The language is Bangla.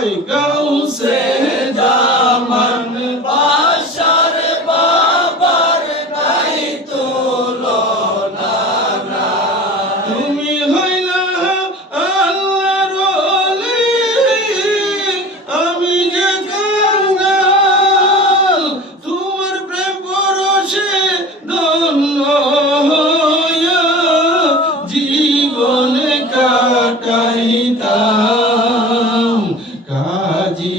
কয় গাউসে জামান বাশার বাবার নাই তুলনা তুমি হইলা আল্লাহর ওলি আমি যে কাঙ্গাল তোমার প্রেম পরশে ধন্য হইয়া জীবনে কাটাইতাম কাজী